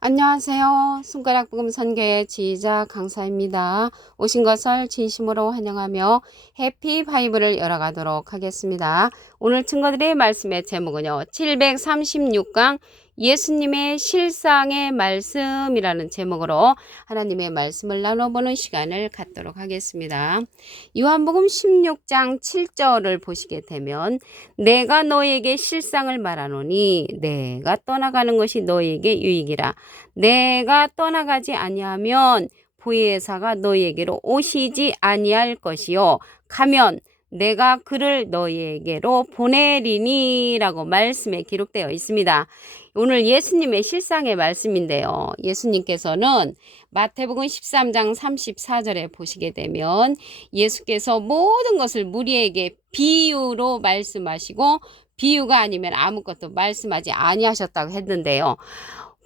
안녕하세요. 손가락 복음 선교의 지휘자 강사입니다. 오신 것을 진심으로 환영하며 해피 바이블을 열어가도록 하겠습니다. 오늘 친구들의 말씀의 제목은요. 736강 예수님의 실상의 말씀이라는 제목으로 하나님의 말씀을 나눠보는 시간을 갖도록 하겠습니다. 요한복음 16장 7절을 보시게 되면 내가 너에게 실상을 말하노니 내가 떠나가는 것이 너에게 유익이라. 내가 떠나가지 아니하면 보혜사가 너희에게로 오시지 아니할 것이요 가면 내가 그를 너희에게로 보내리니 라고 말씀에 기록되어 있습니다. 오늘 예수님의 실상의 말씀인데요. 예수님께서는 마태복음 13장 34절에 보시게 되면 예수께서 모든 것을 우리에게 비유로 말씀하시고 비유가 아니면 아무것도 말씀하지 아니하셨다고 했는데요.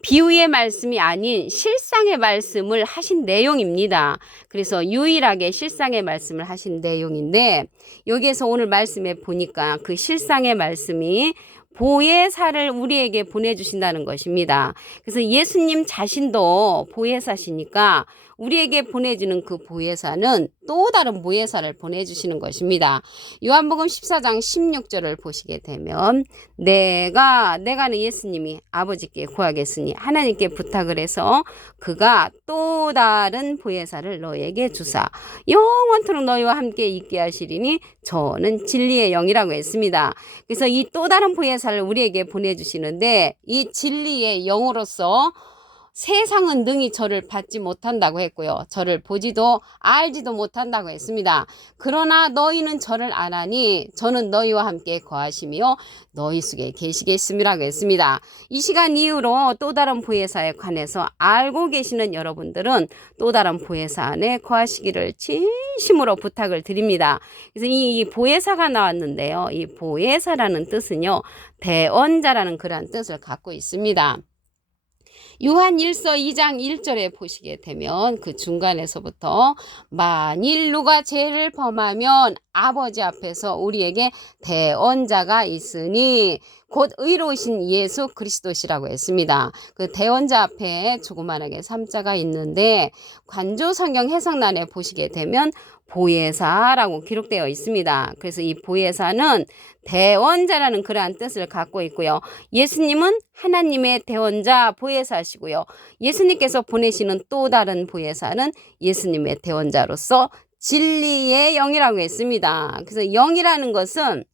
비유의 말씀이 아닌 실상의 말씀을 하신 내용입니다. 그래서 유일하게 실상의 말씀을 하신 내용인데 여기에서 오늘 말씀에 보니까 그 실상의 말씀이 보혜사를 우리에게 보내주신다는 것입니다. 그래서 예수님 자신도 보혜사시니까 우리에게 보내주는 그 보혜사는 또 다른 보혜사를 보내주시는 것입니다. 요한복음 14장 16절을 보시게 되면 내가는 예수님이 아버지께 구하겠으니 하나님께 부탁을 해서 그가 또 다른 보혜사를 너에게 주사 영원토록 너희와 함께 있게 하시리니 저는 진리의 영이라고 했습니다. 그래서 이 또 다른 보혜사를 우리에게 보내주시는데 이 진리의 영으로서 세상은 능히 저를 받지 못한다고 했고요. 저를 보지도 알지도 못한다고 했습니다. 그러나 너희는 저를 아나니 저는 너희와 함께 거하시며 너희 속에 계시겠음이라고 했습니다. 이 시간 이후로 또 다른 보혜사에 관해서 알고 계시는 여러분들은 또 다른 보혜사 안에 거하시기를 진심으로 부탁을 드립니다. 그래서 이 보혜사가 나왔는데요. 이 보혜사라는 뜻은요. 대언자라는 그러한 뜻을 갖고 있습니다. 요한 1서 2장 1절에 보시게 되면 그 중간에서부터 만일 누가 죄를 범하면 아버지 앞에서 우리에게 대언자가 있으니 곧 의로우신 예수 그리스도시라고 했습니다. 그 대언자 앞에 조그만하게 3자가 있는데 관조 성경 해석란에 보시게 되면 보혜사라고 기록되어 있습니다. 그래서 이 보혜사는 대언자라는 그러한 뜻을 갖고 있고요. 예수님은 하나님의 대언자 보혜사시고요. 예수님께서 보내시는 또 다른 보혜사는 예수님의 대언자로서 진리의 영이라고 했습니다. 그래서 영이라는 것은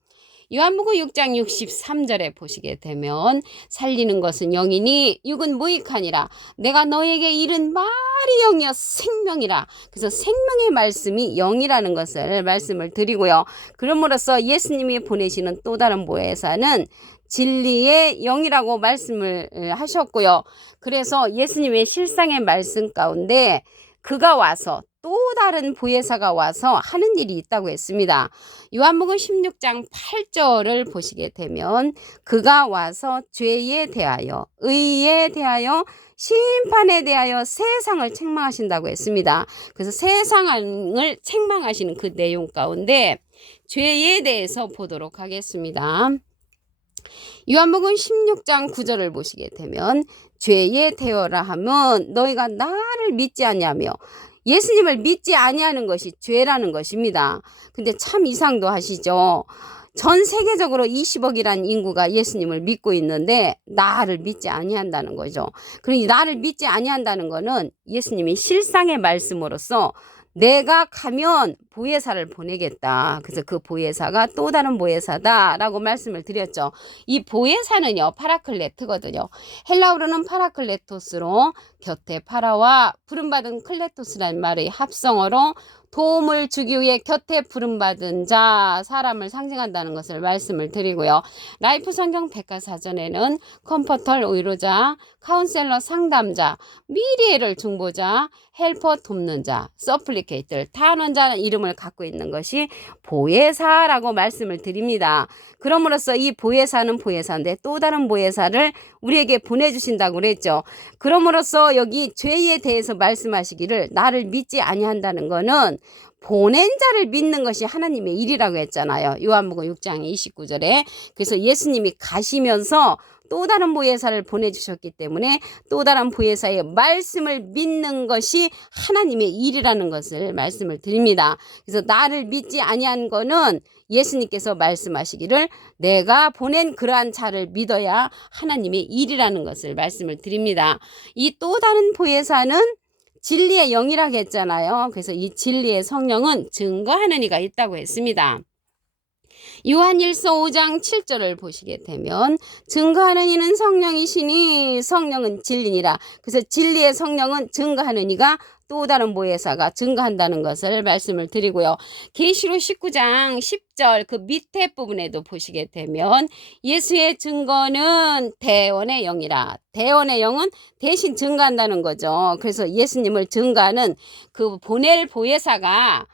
요한복음 6장 63절에 보시게 되면 살리는 것은 영이니 육은 무익하니라. 내가 너에게 이른 말이 영이여 생명이라. 그래서 생명의 말씀이 영이라는 것을 말씀을 드리고요. 그럼으로써 예수님이 보내시는 또 다른 보혜사는 진리의 영이라고 말씀을 하셨고요. 그래서 예수님의 실상의 말씀 가운데 그가 와서 또 다른 보혜사가 와서 하는 일이 있다고 했습니다. 요한복음 16장 8절을 보시게 되면 그가 와서 죄에 대하여 의에 대하여 심판에 대하여 세상을 책망하신다고 했습니다. 그래서 세상을 책망하시는 그 내용 가운데 죄에 대해서 보도록 하겠습니다. 요한복음 16장 9절을 보시게 되면 죄에 대하여라 하면 너희가 나를 믿지 아니하며 예수님을 믿지 아니하는 것이 죄라는 것입니다. 근데 참 이상도 하시죠. 전 세계적으로 20억이라는 인구가 예수님을 믿고 있는데 나를 믿지 아니한다는 거죠. 그러니 나를 믿지 아니한다는 거는 예수님이 실상의 말씀으로써 내가 가면 보혜사를 보내겠다. 그래서 그 보혜사가 또 다른 보혜사다라고 말씀을 드렸죠. 이 보혜사는요. 파라클레트거든요. 헬라어로는 파라클레토스로 곁에 파라와 부름받은 클레토스라는 말의 합성어로 도움을 주기 위해 곁에 부름받은 자, 사람을 상징한다는 것을 말씀을 드리고요. 라이프 성경 백과사전에는 컴포터 위로자, 카운셀러 상담자, 미리애를 중보자, 헬퍼 돕는 자, 서플리케이터, 탄원자는 이름을 갖고 있는 것이 보혜사라고 말씀을 드립니다. 그럼으로써 이 보혜사는 보혜사인데 또 다른 보혜사를 우리에게 보내주신다고 그랬죠. 그럼으로써 여기 죄에 대해서 말씀하시기를 나를 믿지 아니한다는 거는 보낸 자를 믿는 것이 하나님의 일이라고 했잖아요. 요한복음 6장 29절에. 그래서 예수님이 가시면서 또 다른 보혜사를 보내주셨기 때문에 또 다른 보혜사의 말씀을 믿는 것이 하나님의 일이라는 것을 말씀을 드립니다. 그래서 나를 믿지 아니한 거는 예수님께서 말씀하시기를 내가 보낸 그러한 자를 믿어야 하나님의 일이라는 것을 말씀을 드립니다. 이 또 다른 보혜사는 진리의 영이라고 했잖아요. 그래서 이 진리의 성령은 증거하는 이가 있다고 했습니다. 요한일서 5장 7절을 보시게 되면 증거하는 이는 성령이시니 성령은 진리니라. 그래서 진리의 성령은 증거하는 이가 또 다른 보혜사가 증거한다는 것을 말씀을 드리고요. 계시록 19장 10절 그 밑에 부분에도 보시게 되면 예수의 증거는 대원의 영이라. 대원의 영은 대신 증거한다는 거죠. 그래서 예수님을 증거하는 그 보낼 보혜사가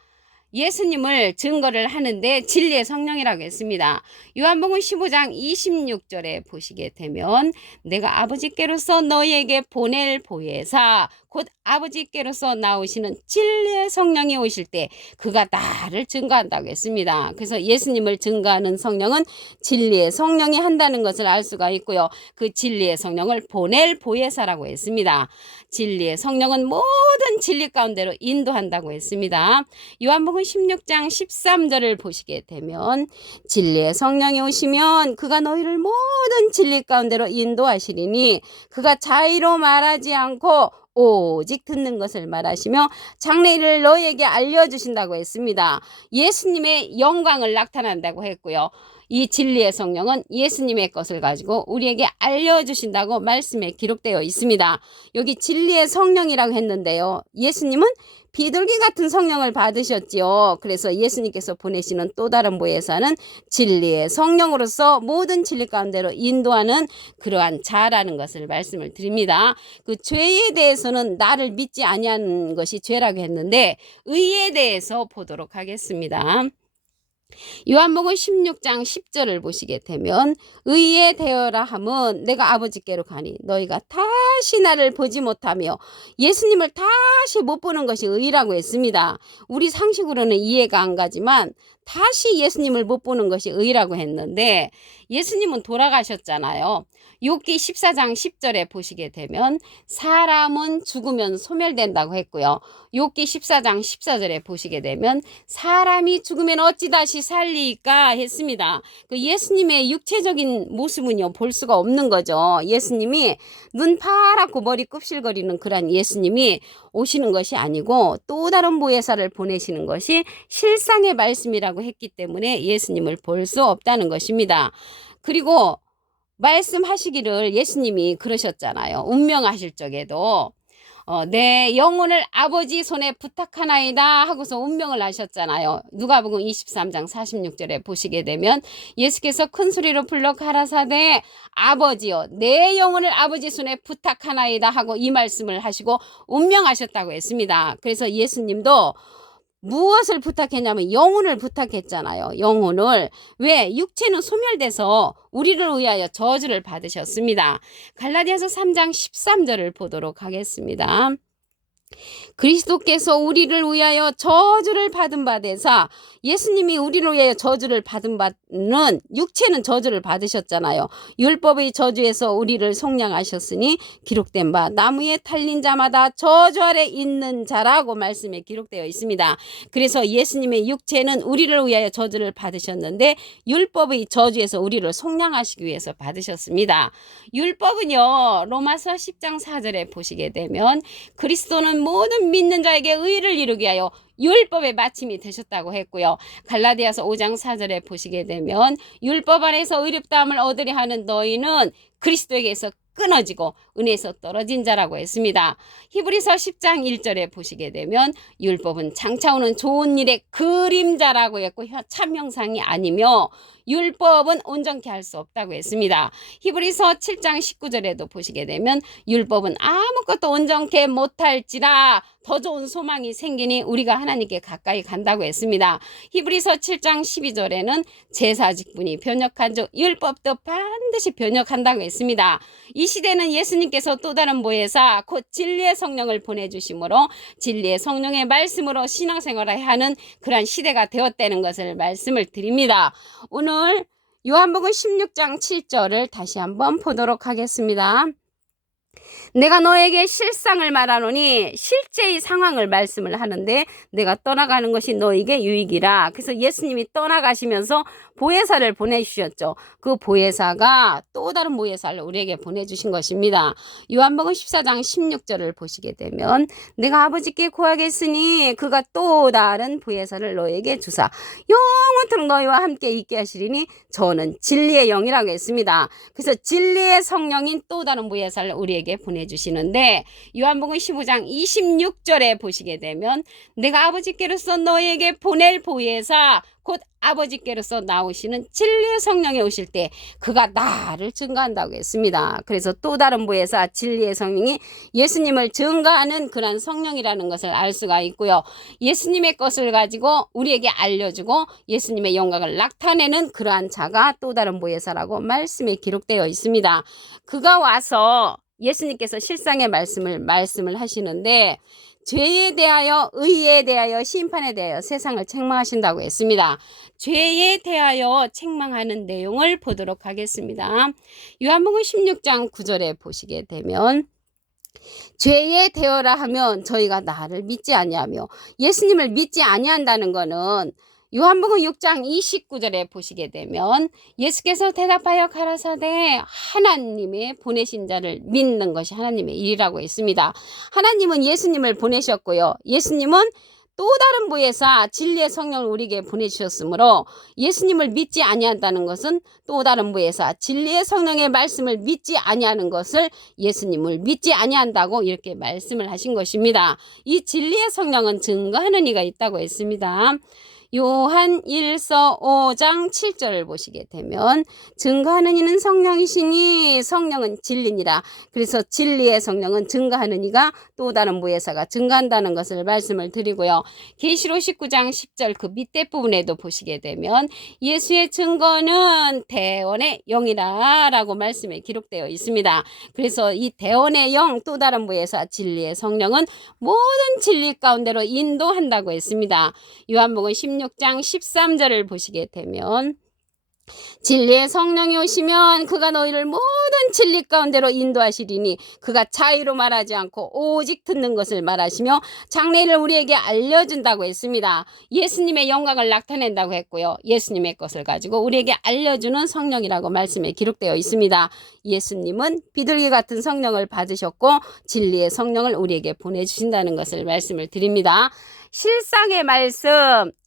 예수님을 증거를 하는데 진리의 성령이라고 했습니다. 요한복음 15장 26절에 보시게 되면 내가 아버지께로서 너희에게 보낼 보혜사 곧 아버지께로서 나오시는 진리의 성령이 오실 때 그가 나를 증거한다고 했습니다. 그래서 예수님을 증거하는 성령은 진리의 성령이 한다는 것을 알 수가 있고요. 그 진리의 성령을 보낼 보혜사라고 했습니다. 진리의 성령은 모든 진리 가운데로 인도한다고 했습니다. 요한복음 16장 13절을 보시게 되면 진리의 성령이 오시면 그가 너희를 모든 진리 가운데로 인도하시리니 그가 자의로 말하지 않고 오직 듣는 것을 말하시며 장래일을 너희에게 알려주신다고 했습니다. 예수님의 영광을 나타난다고 했고요. 이 진리의 성령은 예수님의 것을 가지고 우리에게 알려주신다고 말씀에 기록되어 있습니다. 여기 진리의 성령이라고 했는데요. 예수님은 비둘기 같은 성령을 받으셨지요. 그래서 예수님께서 보내시는 또 다른 보혜사는 진리의 성령으로서 모든 진리 가운데로 인도하는 그러한 자라는 것을 말씀을 드립니다. 그 죄에 대해서는 나를 믿지 아니하는 것이 죄라고 했는데 의에 대해서 보도록 하겠습니다. 요한복음 16장 10절을 보시게 되면 의에 되어라 함은 내가 아버지께로 가니 너희가 다시 나를 보지 못하며 예수님을 다시 못 보는 것이 의라고 했습니다. 우리 상식으로는 이해가 안 가지만 다시 예수님을 못 보는 것이 의라고 했는데 예수님은 돌아가셨잖아요. 욥기 14장 10절에 보시게 되면 사람은 죽으면 소멸된다고 했고요. 욥기 14장 14절에 보시게 되면 사람이 죽으면 어찌 다시 살리까 했습니다. 그 예수님의 육체적인 모습은요 볼 수가 없는 거죠. 예수님이 눈 파랗고 머리 굽실거리는 그런 예수님이 오시는 것이 아니고 또 다른 보혜사를 보내시는 것이 실상의 말씀이라고 했기 때문에 예수님을 볼 수 없다는 것입니다. 그리고 말씀하시기를 예수님이 그러셨잖아요. 운명하실 적에도 내 영혼을 아버지 손에 부탁하나이다 하고서 운명을 하셨잖아요. 누가복음 23장 46절에 보시게 되면 예수께서 큰 소리로 불러 가라사대 아버지여 내 영혼을 아버지 손에 부탁하나이다 하고 이 말씀을 하시고 운명하셨다고 했습니다. 그래서 예수님도 무엇을 부탁했냐면 영혼을 부탁했잖아요. 영혼을. 왜? 육체는 소멸돼서 우리를 위하여 저주를 받으셨습니다. 갈라디아서 3장 13절을 보도록 하겠습니다. 그리스도께서 우리를 위하여 저주를 받은 바 되사 예수님이 우리를 위하여 저주를 받은 바는 육체는 저주를 받으셨잖아요. 율법의 저주에서 우리를 속량하셨으니 기록된 바 나무에 달린 자마다 저주 아래 있는 자라고 말씀에 기록되어 있습니다. 그래서 예수님의 육체는 우리를 위하여 저주를 받으셨는데 율법의 저주에서 우리를 속량하시기 위해서 받으셨습니다. 율법은요 로마서 10장 4절에 보시게 되면 그리스도는 모든 믿는 자에게 의를 이루기 위하여 율법의 마침이 되셨다고 했고요. 갈라디아서 5장 4절에 보시게 되면 율법 안에서 의롭다함을 얻으려 하는 너희는 그리스도에게서 끊어지고 은혜에서 떨어진 자라고 했습니다. 히브리서 10장 1절에 보시게 되면 율법은 장차 오는 좋은 일의 그림자라고 했고 참 형상이 아니며 율법은 온전케 할 수 없다고 했습니다. 히브리서 7장 19절에도 보시게 되면 율법은 아무것도 온전케 못할지라 더 좋은 소망이 생기니 우리가 하나님께 가까이 간다고 했습니다. 히브리서 7장 12절에는 제사 직분이 변역한즉 율법도 반드시 변역한다고 했습니다. 이 시대는 예수님께서 또 다른 보혜사 곧 진리의 성령을 보내주심으로 진리의 성령의 말씀으로 신앙생활을 하는 그러한 시대가 되었다는 것을 말씀을 드립니다. 오늘 요한복음 16장 7절을 다시 한번 보도록 하겠습니다. 내가 너에게 실상을 말하노니 실제의 상황을 말씀을 하는데 내가 떠나가는 것이 너에게 유익이라. 그래서 예수님이 떠나가시면서 보혜사를 보내주셨죠. 그 보혜사가 또 다른 보혜사를 우리에게 보내주신 것입니다. 요한복음 14장 16절을 보시게 되면 내가 아버지께 구하겠으니 그가 또 다른 보혜사를 너에게 주사 영원토록 너희와 함께 있게 하시리니 저는 진리의 영이라고 했습니다. 그래서 진리의 성령인 또 다른 보혜사를 우리에게 보내주시는데 요한복음 15장 26절에 보시게 되면 내가 아버지께로서 너에게 보낼 보혜사 곧 아버지께로서 나오시는 진리의 성령이 오실 때 그가 나를 증거한다고 했습니다. 그래서 또 다른 보혜사 진리의 성령이 예수님을 증거하는 그런 성령이라는 것을 알 수가 있고요. 예수님의 것을 가지고 우리에게 알려주고 예수님의 영광을 나타내는 그러한 자가 또 다른 보혜사라고 말씀에 기록되어 있습니다. 그가 와서 예수님께서 실상의 말씀을 하시는데 죄에 대하여 의에 대하여 심판에 대하여 세상을 책망하신다고 했습니다. 죄에 대하여 책망하는 내용을 보도록 하겠습니다. 요한복음 16장 9절에 보시게 되면 죄에 대하라 하면 저희가 나를 믿지 아니하며 예수님을 믿지 아니한다는 것은 요한복음 6장 29절에 보시게 되면 예수께서 대답하여 가라사대 하나님의 보내신 자를 믿는 것이 하나님의 일이라고 했습니다. 하나님은 예수님을 보내셨고요. 예수님은 또 다른 보혜사 진리의 성령을 우리에게 보내주셨으므로 예수님을 믿지 아니한다는 것은 또 다른 보혜사 진리의 성령의 말씀을 믿지 아니하는 것을 예수님을 믿지 아니한다고 이렇게 말씀을 하신 것입니다. 이 진리의 성령은 증거하는 이가 있다고 했습니다. 요한 1서 5장 7절을 보시게 되면 증거하는 이는 성령이시니 성령은 진리니라. 그래서 진리의 성령은 증거하는 이가 또 다른 보혜사가 증거한다는 것을 말씀을 드리고요. 계시록 19장 10절 그 밑에 부분에도 보시게 되면 예수의 증거는 대원의 영이라 라고 말씀에 기록되어 있습니다. 그래서 이 대원의 영 또 다른 보혜사 진리의 성령은 모든 진리 가운데로 인도한다고 했습니다. 요한복음 16장 13절을 보시게 되면 진리의 성령이 오시면 그가 너희를 모든 진리 가운데로 인도하시리니 그가 자유로 말하지 않고 오직 듣는 것을 말하시며 장래를 우리에게 알려준다고 했습니다. 예수님의 영광을 나타낸다고 했고요. 예수님의 것을 가지고 우리에게 알려주는 성령이라고 말씀에 기록되어 있습니다. 예수님은 비둘기 같은 성령을 받으셨고 진리의 성령을 우리에게 보내주신다는 것을 말씀을 드립니다. 실상의 말씀,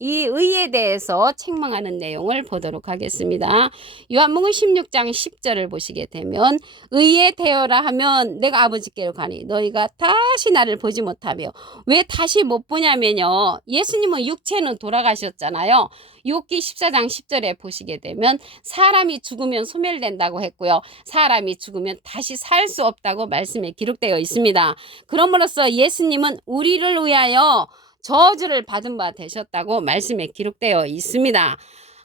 이 의에 대해서 책망하는 내용을 보도록 하겠습니다. 요한복음 16장 10절을 보시게 되면 의에 대하라 하면 내가 아버지께로 가니 너희가 다시 나를 보지 못하며 왜 다시 못 보냐면요. 예수님은 육체는 돌아가셨잖아요. 욥기 14장 10절에 보시게 되면 사람이 죽으면 소멸된다고 했고요. 사람이 죽으면 다시 살 수 없다고 말씀에 기록되어 있습니다. 그러므로써 예수님은 우리를 위하여 저주를 받은 바 되셨다고 말씀에 기록되어 있습니다.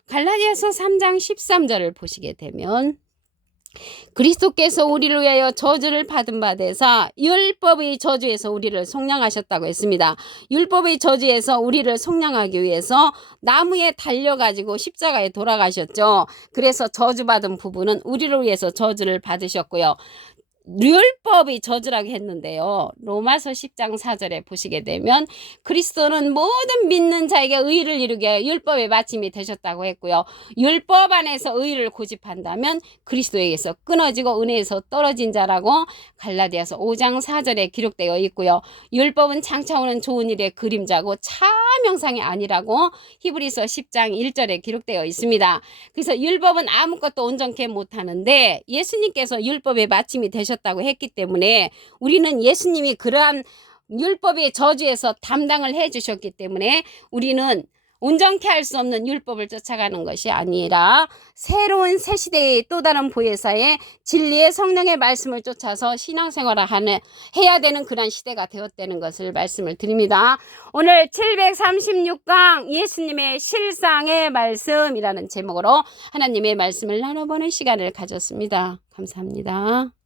갈라디아서 3장 13절을 보시게 되면 그리스도께서 우리를 위하여 저주를 받은 바 되사 율법의 저주에서 우리를 속량하셨다고 했습니다. 율법의 저주에서 우리를 속량하기 위해서 나무에 달려가지고 십자가에 돌아가셨죠. 그래서 저주받은 부분은 우리를 위해서 저주를 받으셨고요. 율법이 저주라고 했는데요. 로마서 10장 4절에 보시게 되면 그리스도는 모든 믿는 자에게 의를 이루게 율법의 마침이 되셨다고 했고요. 율법 안에서 의를 고집한다면 그리스도에게서 끊어지고 은혜에서 떨어진 자라고 갈라디아서 5장 4절에 기록되어 있고요. 율법은 장차 오는 좋은 일의 그림자고 차명상이 아니라고 히브리서 10장 1절에 기록되어 있습니다. 그래서 율법은 아무것도 온전케 못하는데 예수님께서 율법의 마침이 되셨다고 했기 때문에 우리는 예수님이 그러한 율법의 저주에서 담당을 해주셨기 때문에 우리는 온전케 할 수 없는 율법을 쫓아가는 것이 아니라 새로운 새 시대의 또 다른 보혜사의 진리의 성령의 말씀을 쫓아서 신앙생활을 해야 되는 그런 시대가 되었다는 것을 말씀을 드립니다. 오늘 736강 예수님의 실상의 말씀이라는 제목으로 하나님의 말씀을 나눠보는 시간을 가졌습니다. 감사합니다.